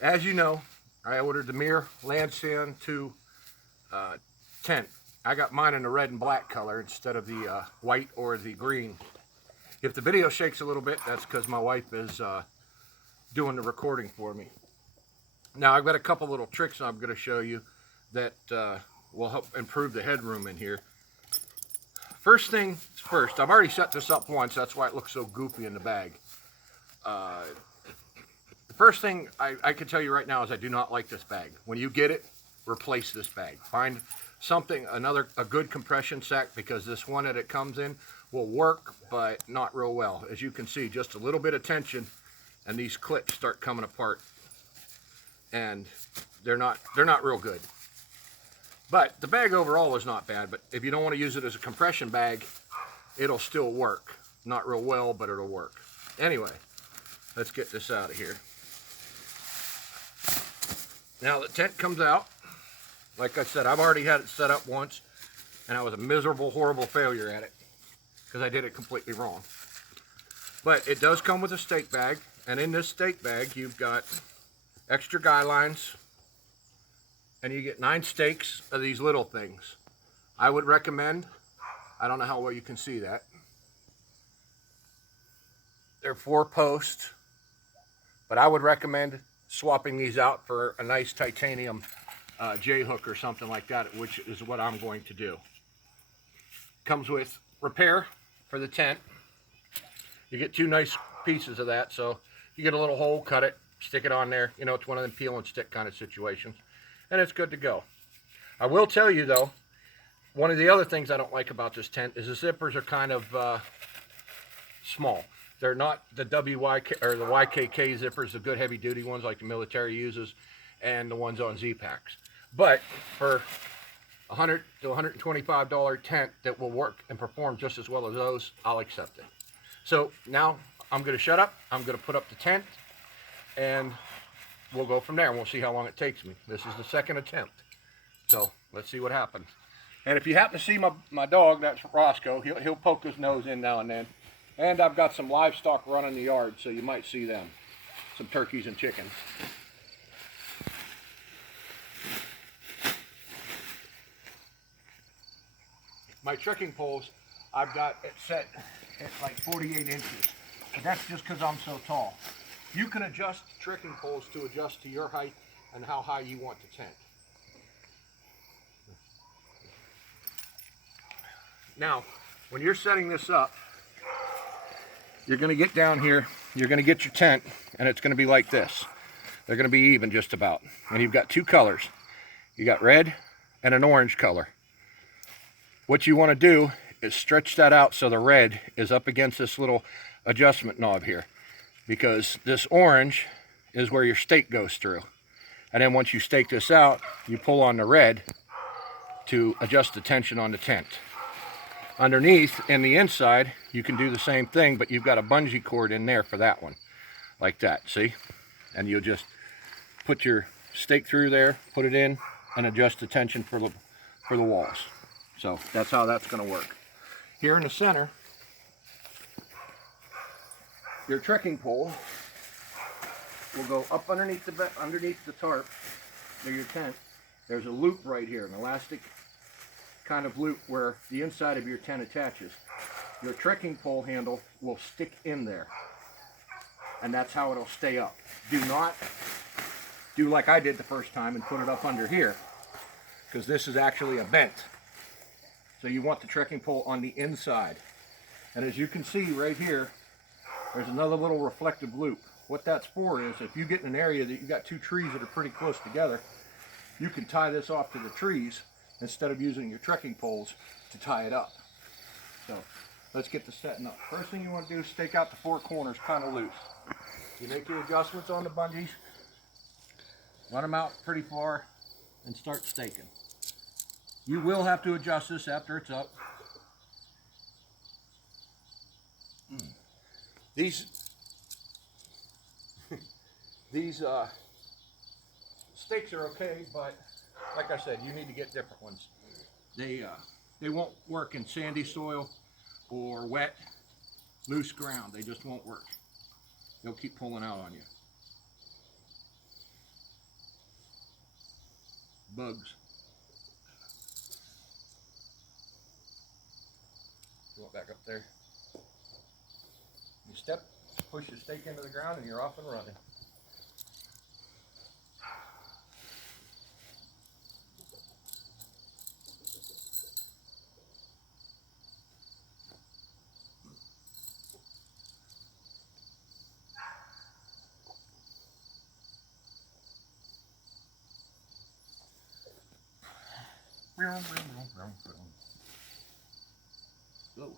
As you know, I ordered the mirror Lanshan 2 tent. I got mine in the red and black color instead of the white or the green. If the video shakes a little bit, that's because my wife is doing the recording for me. Now I've got a couple little tricks I'm going to show you that will help improve the headroom in here. First thing first, I've already set this up once, that's why it looks so goofy in the bag. The first thing I can tell you right now is I do not like this bag. When you get it, replace this bag. Find something, a good compression sack, because this one that it comes in will work, but not real well. As you can see, just a little bit of tension and these clips start coming apart. And they're not real good. But the bag overall is not bad, but if you don't want to use it as a compression bag, it'll still work. Not real well, but it'll work. Anyway, let's get this out of here. Now the tent comes out. Like I said, I've already had it set up once, and I was a miserable, horrible failure at it because I did it completely wrong. But it does come with a stake bag, and in this stake bag, you've got extra guy lines, and you get 9 stakes of these little things. I would recommend, I don't know how well you can see that, they're 4 posts, but I would recommend swapping these out for a nice titanium J-hook or something like that, which is what I'm going to do. Comes with repair for the tent. You get 2 nice pieces of that, so you get a little hole, cut it, stick it on there. You know, it's one of them peel and stick kind of situations, and it's good to go. I will tell you though, one of the other things I don't like about this tent is the zippers are kind of small. They're not the WYK or the YKK zippers, the good heavy duty ones like the military uses, and the ones on Z-Packs. But for $100 to $125 tent that will work and perform just as well as those, I'll accept it. So now I'm going to shut up. I'm going to put up the tent, and we'll go from there, and we'll see how long it takes me. This is the second attempt, so let's see what happens. And if you happen to see my dog, that's Roscoe, he'll poke his nose in now and then. And I've got some livestock running the yard, so you might see them. Some turkeys and chickens. My trekking poles, I've got it set at like 48 inches. But that's just because I'm so tall. You can adjust trekking poles to adjust to your height and how high you want the tent. Now, when you're setting this up, you're going to get down here, you're going to get your tent, and it's going to be like this. They're going to be even just about. And you've got 2 colors. You got red and an orange color. What you want to do is stretch that out so the red is up against this little adjustment knob here, because this orange is where your stake goes through. And then once you stake this out, you pull on the red to adjust the tension on the tent. Underneath, in the inside, you can do the same thing, but you've got a bungee cord in there for that one, like that, see? And you'll just put your stake through there, put it in, and adjust the tension for the walls. So that's how that's going to work. Here in the center, your trekking pole will go up underneath the tarp near your tent. There's a loop right here, an elastic kind of loop where the inside of your tent attaches. Your trekking pole handle will stick in there, and that's how it'll stay up. Do not do like I did the first time and put it up under here, because this is actually a vent. So you want the trekking pole on the inside. And as you can see right here, there's another little reflective loop. What that's for is if you get in an area that you've got 2 trees that are pretty close together, you can tie this off to the trees instead of using your trekking poles to tie it up. So let's get the setting up. First thing you want to do is stake out the 4 corners kind of loose. You make your adjustments on the bungees, run them out pretty far, and start staking. You will have to adjust this after it's up. These stakes are okay, but like I said, you need to get different ones. They won't work in sandy soil or wet, loose ground. They just won't work. They'll keep pulling out on you. bugs. Go back up there. You step, push your stake into the ground, and you're off and running. Go.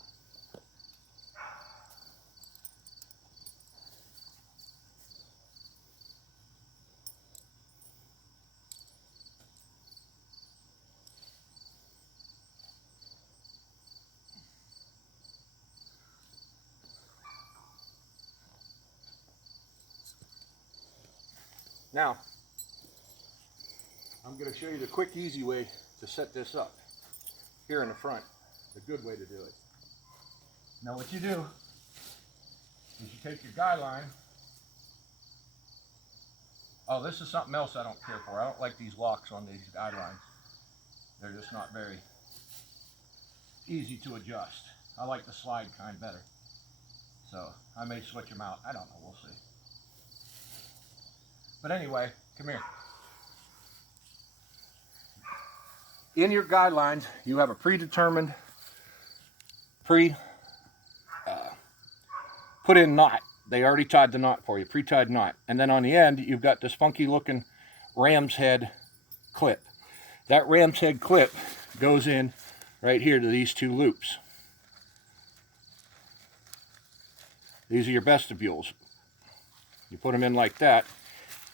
Now, I'm going to show you the quick, easy way to set this up here in the front. The good way to do it. Now what you do is you take your guy line. Oh, this is something else I don't care for. I don't like these locks on these guy lines. They're just not very easy to adjust. I like the slide kind better. So I may switch them out. I don't know, we'll see. But anyway, come here. In your guidelines, you have a predetermined, put in knot. They already tied the knot for you, pre-tied knot. And then on the end, you've got this funky looking ram's head clip. That ram's head clip goes in right here to these two loops. These are your vestibules. You put them in like that,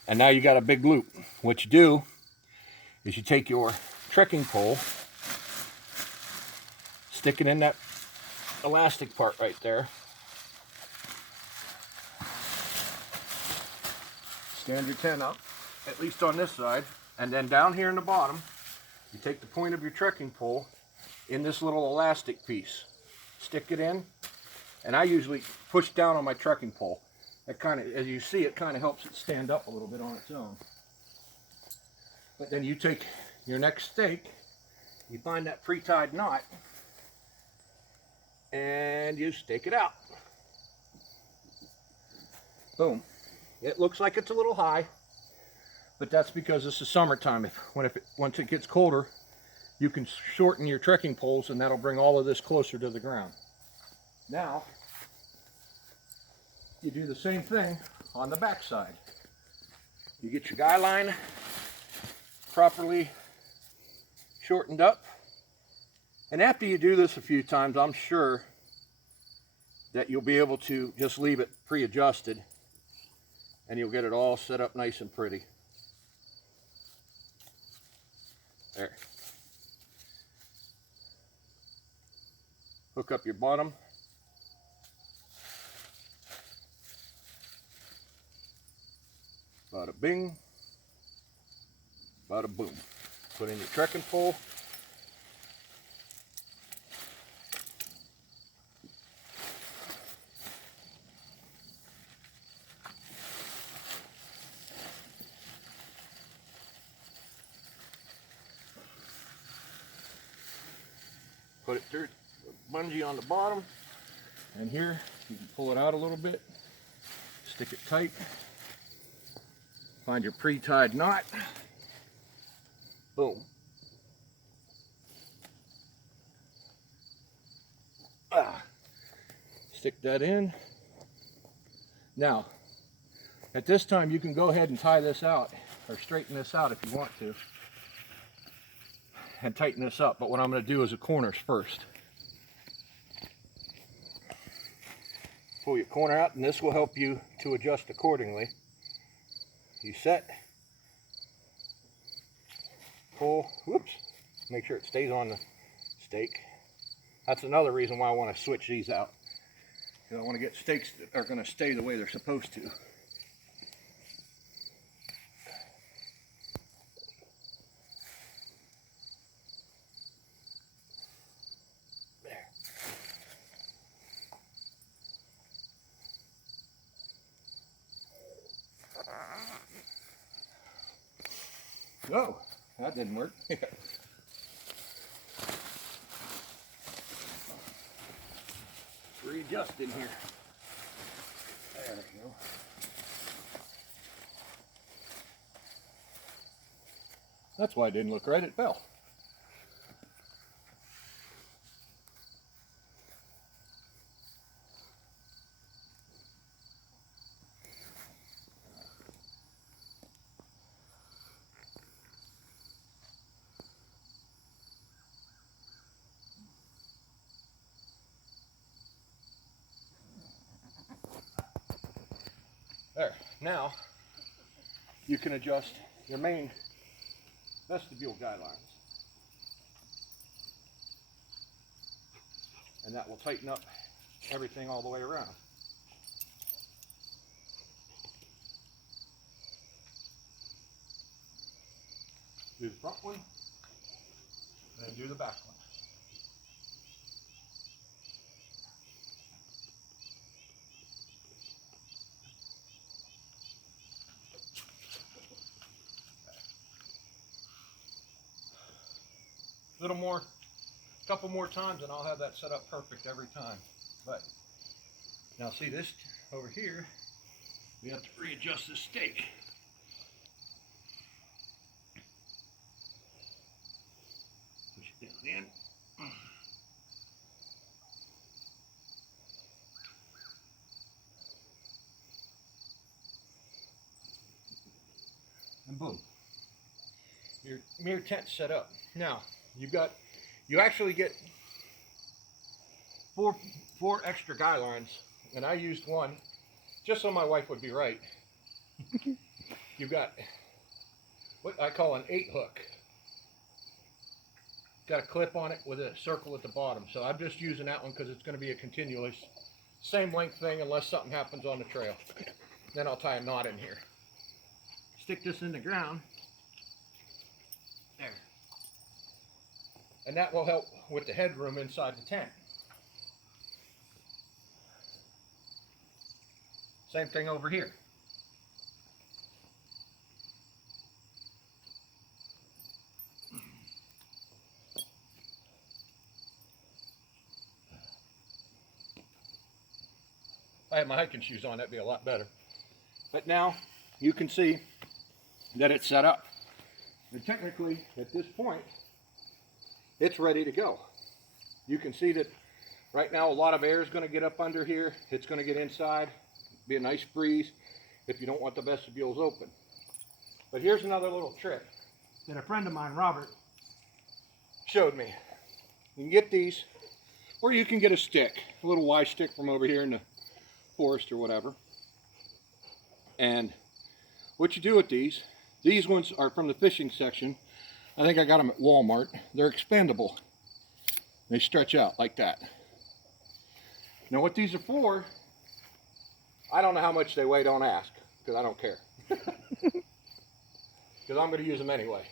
and now you got a big loop. What you do is you take your trekking pole, stick it in that elastic part right there. Stand your tent up, at least on this side, and then down here in the bottom, you take the point of your trekking pole in this little elastic piece, stick it in, and I usually push down on my trekking pole. That kind of, as you see, it kind of helps it stand up a little bit on its own. But then you take your next stake, you find that pre-tied knot, and you stake it out. Boom. It looks like it's a little high, but that's because this is summertime. Once it gets colder, you can shorten your trekking poles, and that'll bring all of this closer to the ground. Now, you do the same thing on the back side. You get your guy line properly shortened up, and after you do this a few times, I'm sure that you'll be able to just leave it pre-adjusted, and you'll get it all set up nice and pretty. There. Hook up your bottom. Bada bing, bada boom. Put in your trekking pole. Put it through the bungee on the bottom, and here you can pull it out a little bit, stick it tight, find your pre-tied knot, boom. Stick that in. Now, at this time you can go ahead and tie this out, or straighten this out if you want to, and tighten this up, but what I'm going to do is the corners first. Pull your corner out, and this will help you to adjust accordingly. You set, pull, whoops, make sure it stays on the stake. That's another reason why I want to switch these out. I want to get stakes that are going to stay the way they're supposed to. Go. that didn't work. Readjust in here. There we go. That's why it didn't look right, it fell. There, now you can adjust your main vestibule guidelines. And that will tighten up everything all the way around. Do the front one, then do the back one. A little more, a couple more times and I'll have that set up perfect every time. But now see this over here, we have to readjust this stake. Push it down in. And boom, your mirror tent's set up. Now you actually get four extra guy lines, and I used one just so my wife would be right. You've got what I call an 8 hook. Got a clip on it with a circle at the bottom, so I'm just using that one because it's going to be a continuous same length thing unless something happens on the trail. Then I'll tie a knot in here. Stick this in the ground. There. And that will help with the headroom inside the tent. Same thing over here. If I had my hiking shoes on, that'd be a lot better. But now you can see that it's set up. And technically, at this point, it's ready to go. You can see that right now a lot of air is going to get up under here. It's going to get inside. Be a nice breeze if you don't want the vestibules open. But here's another little trick that a friend of mine, Robert, showed me. You can get these, or you can get a stick, a little Y stick from over here in the forest or whatever. And what you do with these ones are from the fishing section. I think I got them at Walmart. They're expandable. They stretch out like that. Now what these are for, I don't know how much they weigh, don't ask, because I don't care. Because I'm going to use them anyway.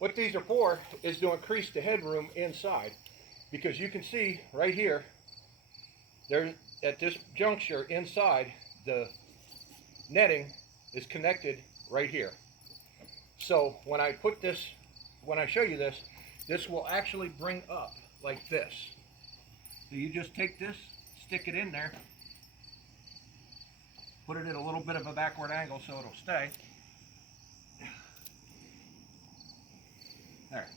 What these are for is to increase the headroom inside, because you can see right here, there at this juncture inside, the netting is connected right here. So when I put this, when I show you this, this will actually bring up like this. So you just take this, stick it in there, put it at a little bit of a backward angle so it'll stay. There.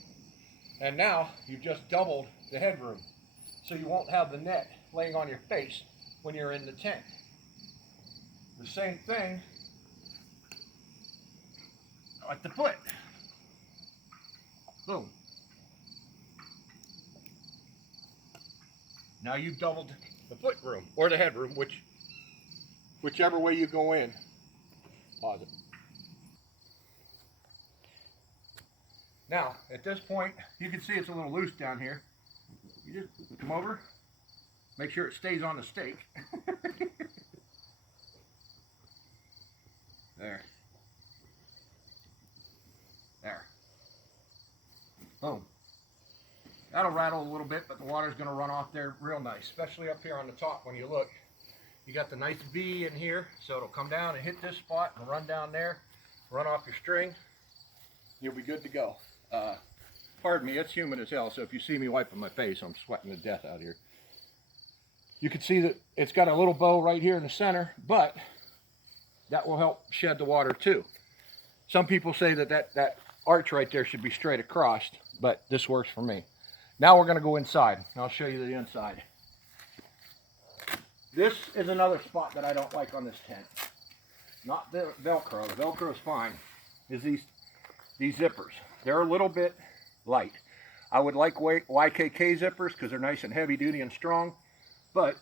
And now you've just doubled the headroom. So you won't have the net laying on your face when you're in the tent. The same thing at the foot. Boom. Now you've doubled the foot room, or the headroom, whichever way you go in. Pause it. Now, at this point, you can see it's a little loose down here. You just come over, make sure it stays on the stake. There. There. Boom. That'll rattle a little bit, but the water's going to run off there real nice, especially up here on the top when you look. You got the nice V in here, so it'll come down and hit this spot and run down there, run off your string. you'll be good to go. Pardon me, it's humid as hell, so if you see me wiping my face, I'm sweating to death out here. You can see that it's got a little bow right here in the center, but that will help shed the water too. Some people say that arch right there should be straight across, but this works for me. Now we're going to go inside. I'll show you the inside. This is another spot that I don't like on this tent. Not the Velcro. The Velcro is fine. Is these zippers. They're a little bit light. I would like YKK zippers because they're nice and heavy duty and strong, but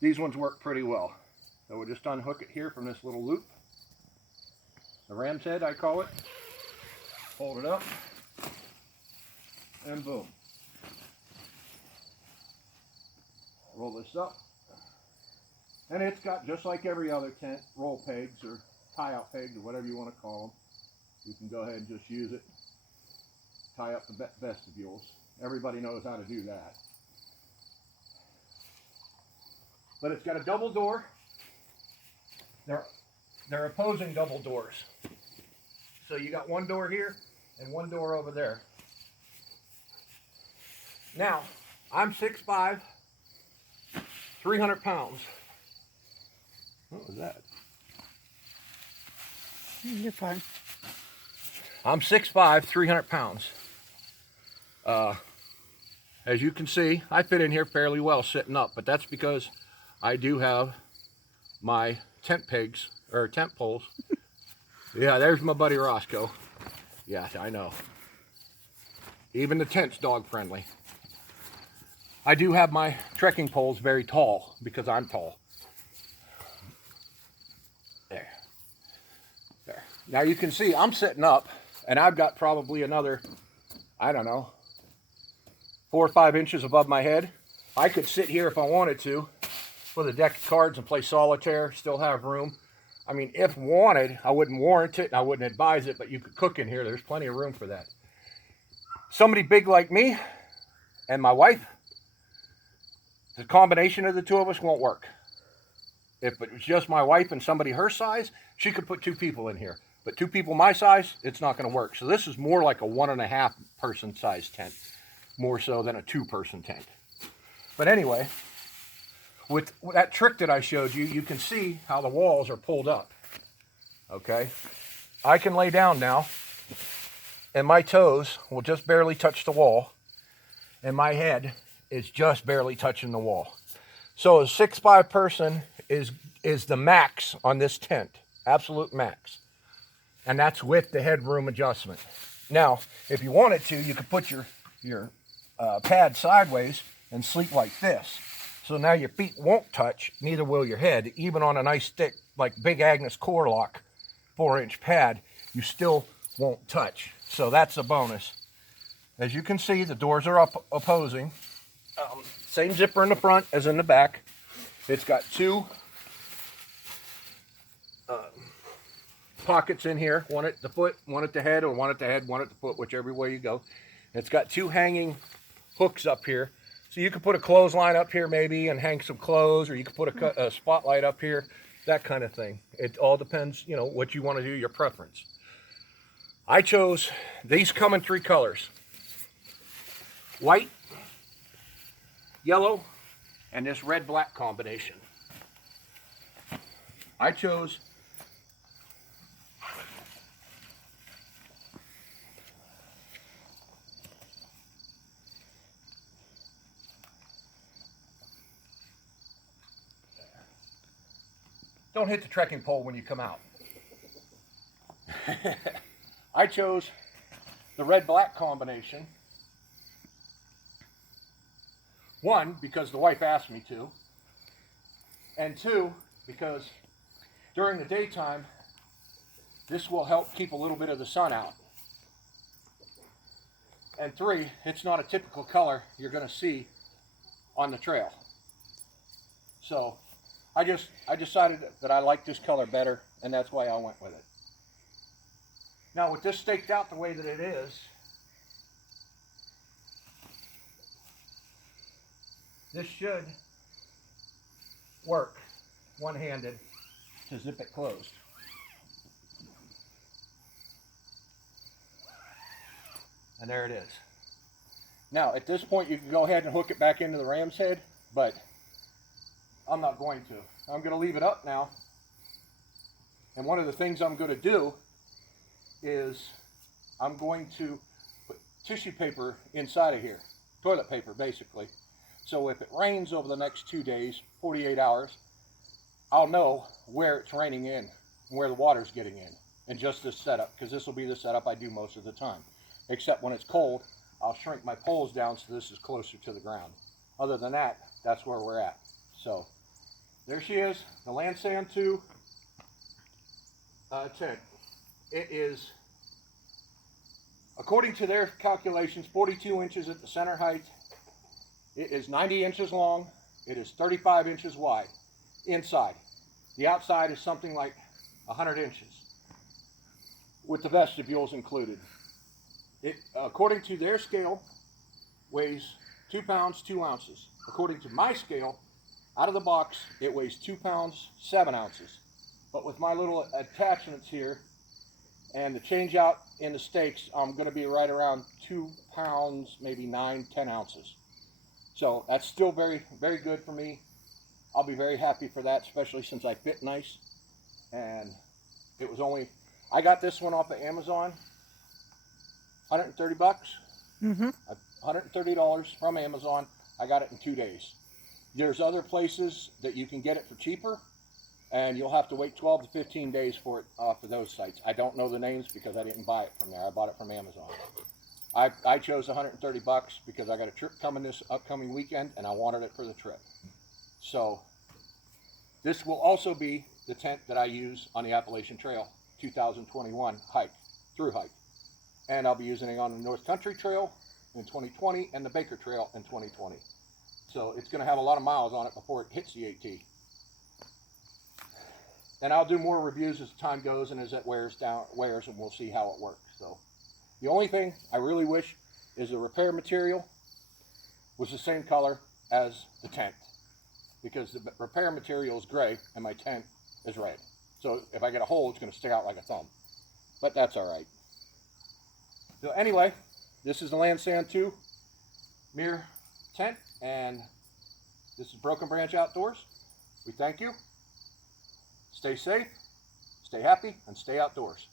these ones work pretty well. So we'll just unhook it here from this little loop. The ram's head, I call it. Hold it up, and boom. Roll this up. And it's got, just like every other tent, roll pegs or tie-out pegs or whatever you want to call them. You can go ahead and just use it. Tie up the vestibules. Everybody knows how to do that. But it's got a double door. They're opposing double doors. So you got one door here and one door over there. Now, I'm 6'5", 300 pounds. What was that? You're fine. I'm 6'5", 300 pounds. As you can see, I fit in here fairly well sitting up, but that's because I do have my tent pegs, or tent poles. Yeah, there's my buddy Roscoe. Yeah, I know. Even the tent's dog friendly. I do have my trekking poles very tall because I'm tall. There. There. Now you can see I'm sitting up and I've got probably another, I don't know, 4 or 5 inches above my head. I could sit here if I wanted to with a deck of cards and play solitaire, still have room. I mean, if wanted, I wouldn't warrant it and I wouldn't advise it, but you could cook in here. There's plenty of room for that. Somebody big like me and my wife, the combination of the two of us won't work. If it was just my wife and somebody her size, she could put 2 people in here. But 2 people my size, it's not going to work. So this is more like a 1.5 person size tent, more so than a 2-person tent. But anyway, with that trick that I showed you, you can see how the walls are pulled up. Okay, I can lay down now, and my toes will just barely touch the wall, and my head is just barely touching the wall. So a 6'5" person is the max on this tent, absolute max. And that's with the headroom adjustment. Now, if you wanted to, you could put your pad sideways and sleep like this. So now your feet won't touch, neither will your head. Even on a nice thick, like Big Agnes Core Lock 4-inch pad, you still won't touch. So that's a bonus. As you can see, the doors are opposing. Same zipper in the front as in the back. It's got 2 pockets in here, one at the foot, one at the head, or one at the head, one at the foot, whichever way you go. It's got 2 hanging hooks up here. So you could put a clothesline up here maybe and hang some clothes, or you could put a spotlight up here, that kind of thing. It all depends, you know, what you want to do, your preference. I chose, these come in 3 colors. White, yellow, and this red-black combination. I chose don't hit the trekking pole when you come out. I chose the red-black combination. 1, because the wife asked me to. And 2, because during the daytime, this will help keep a little bit of the sun out. And 3, it's not a typical color you're going to see on the trail. So I decided that I like this color better, and that's why I went with it. Now with this staked out the way that it is, this should work one-handed to zip it closed. And there it is. Now, at this point, you can go ahead and hook it back into the ram's head, but I'm not going to. I'm going to leave it up now. And one of the things I'm going to do is I'm going to put tissue paper inside of here, toilet paper basically. So if it rains over the next 2 days, 48 hours, I'll know where it's raining in, where the water's getting in, and just this setup, because this will be the setup I do most of the time. Except when it's cold, I'll shrink my poles down so this is closer to the ground. Other than that, that's where we're at. So there she is, the Lanshan 2 tent. It is, according to their calculations, 42 inches at the center height. It is 90 inches long. It is 35 inches wide inside. The outside is something like 100 inches with the vestibules included. It, according to their scale, weighs 2 pounds 2 ounces. According to my scale, out of the box, it weighs 2 pounds 7 ounces. But with my little attachments here and the change out in the stakes, I'm going to be right around 2 pounds, maybe 9, 10 ounces. So that's still very, very good for me. I'll be very happy for that, especially since I fit nice. And it was only, I got this one off of Amazon, 130 bucks. $130 from Amazon. I got it in 2 days. There's other places that you can get it for cheaper, and you'll have to wait 12 to 15 days for it off of those sites. I don't know the names because I didn't buy it from there. I bought it from Amazon. I chose 130 bucks because I got a trip coming this upcoming weekend, and I wanted it for the trip. So this will also be the tent that I use on the Appalachian Trail 2021 through hike. And I'll be using it on the North Country Trail in 2020 and the Baker Trail in 2020. So it's going to have a lot of miles on it before it hits the AT. And I'll do more reviews as time goes and as it wears, and we'll see how it works. So the only thing I really wish is the repair material was the same color as the tent, because the repair material is gray and my tent is red. So if I get a hole, it's going to stick out like a thumb. But that's all right. So anyway, this is the Lanshan 2 mirror tent, and this is Broken Branch Outdoors. We thank you. Stay safe, stay happy, and stay outdoors.